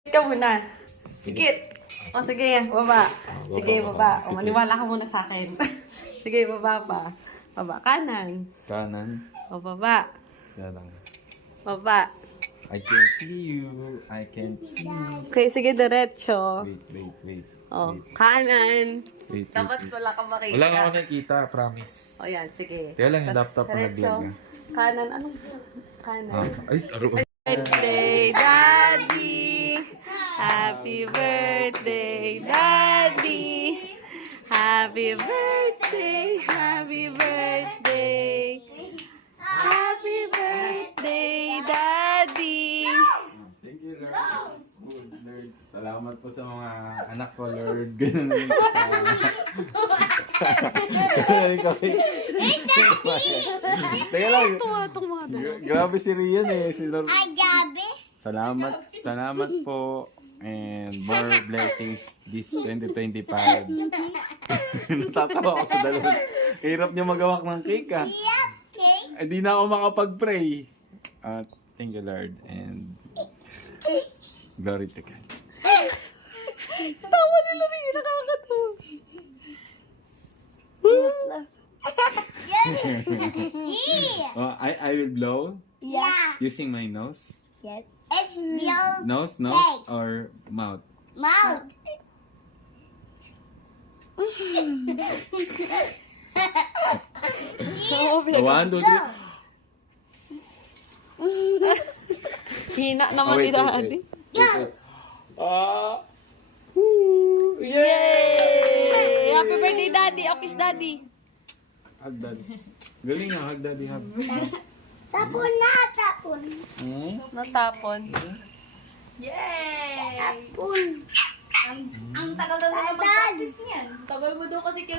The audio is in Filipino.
Ikaw muna. Pikit. O sige, baba. Sige, baba. O maniwala ka muna sa akin. Sige, baba pa. Baba. Kanan. Kanan. O baba. Yan lang. Baba. I can see you. I can see you. Okay, sige, diretso. Wait. O, kanan. Wait. Dapat wala kang makita. Wala nga ako nakikita, promise. O yan, sige. Kaya lang yung Tas laptop na diretso. naglag. Kanan. Anong kanan? Ay, taro. Birthday, Daddy! Happy birthday, Daddy! Happy birthday, happy birthday! Happy birthday, Daddy! Thank you, Lord. Good, Lord. Salamat po sa mga anak ko, Lord. Ganun din po sa... Teka lang. Tuwa. Grabe si Rian eh. Si Lord. Ay, gabi. Salamat po. And more blessings this 2025. Natatawa ako sa dalawa. Hirap niya magawak ng cake ah. Yeah, cake. Hindi na ako makapag-pray. Thank you, Lord. And glory to God. Tawa nila rin, nakakatawa. Yeah. I will blow Yeah. using my nose. Yes. It's your Nose Cake. or mouth? mouth. Oo, One, two, three. hina naman ni Daddy. Wait. Yay! Happy birthday, Daddy! O, kiss Daddy! Hug daddy. Galing nga, hug daddy, hug. Tapon na, tapon. Hmm? Natapon. Tapon. Ang tagal na naman practice niyan. Tagal mo daw kasi